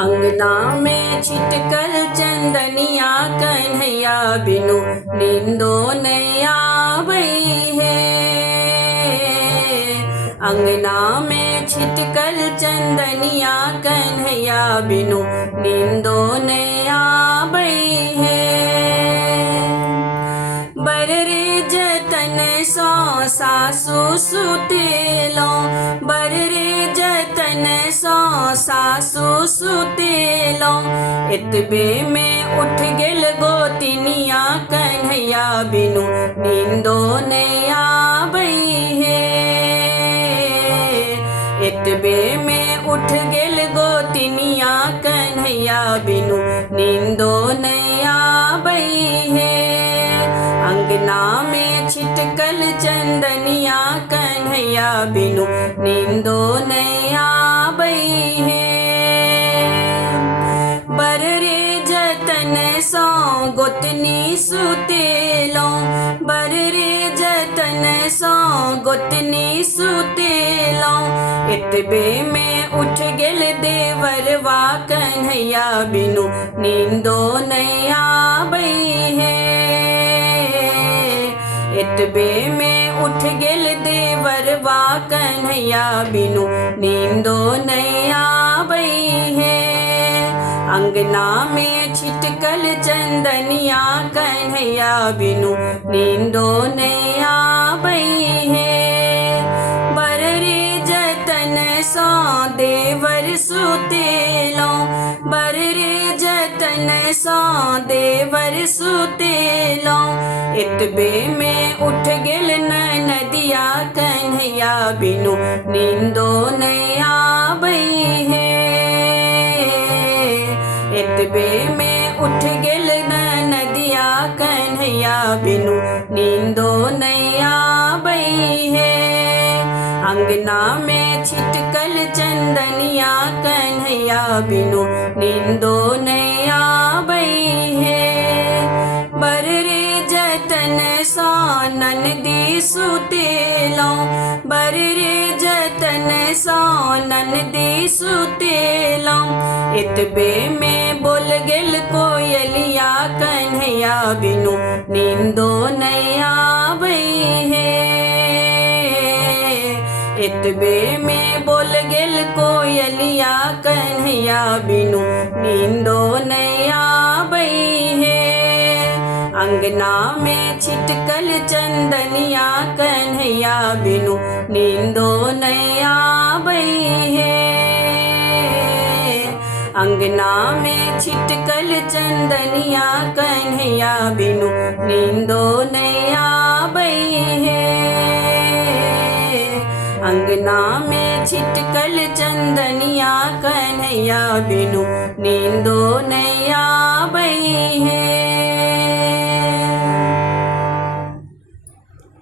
अंगना में छिटकल चंदनिया कन्हैया बिनु नींदो नहीं आवई है। अंगना में छिटकल चंदनिया कन्हैया बिनु नींदो नहीं आवई है। बर रे जतन सो सासु सुतेलो, बर रे जतन सो सासु सुतेलो। इतबे में उठ गेल गोतिनिया कन्हैया बिनु नींदो नहीं आवई है। इतबे में उठ गेल गोतिनिया कन्हैया बिनु नींदो नहीं आवई है। अंगना में छिटकल चंदनिया कन्हैया बिनु नींदो नहीं आवई है। बर रे जतन सो गोतनी सुतेलो, बर रे जतन सो गोतनी सुतेलो। इतबे में उठ गेल देवरवा कन्हैया बिनु नींदो नहीं आवई है। इतबे में उठ गेल देवरवा कन्हैया बिनु नींदो नहीं आवई है। अंगना में छिटकल चंदनिया कन्हैया बिनु नींदो नहीं आवई है। बर रे जतन सो देवर सुतेलो, बर रे जतन सो देवर सुतेलो। इतबे में उठ गेल नदिया कन्हैया बिनु नींदो नहीं आवई है। इतबे में उठ गेल नदिया कन्हैया बिनु नींदो नहीं आवई है। अंगना में छिटकल चंदनिया कन्हैया बिनु नींदो नहीं आवई है। बर रे जतन सो ननदी सुतेलो, बर रे जतन सो ननदी सुतेलो। इतबे में बोल गेल कोयलिया कन्हैया बिनु नींदो नहीं आवई है। इतबे में बोल गेल कोयलिया कन्हैया बिनु नींदो नहीं आवई है। अंगना में छिटकल चंदनिया कन्हैया बिनु नींदो नहीं आवई है। अंगना में छिटकल चंदनिया कन्हैया बिनु नींदो नहीं आवई है। अंगना में छिटकल चंदनिया कन्हैया बिनु नींदो नहीं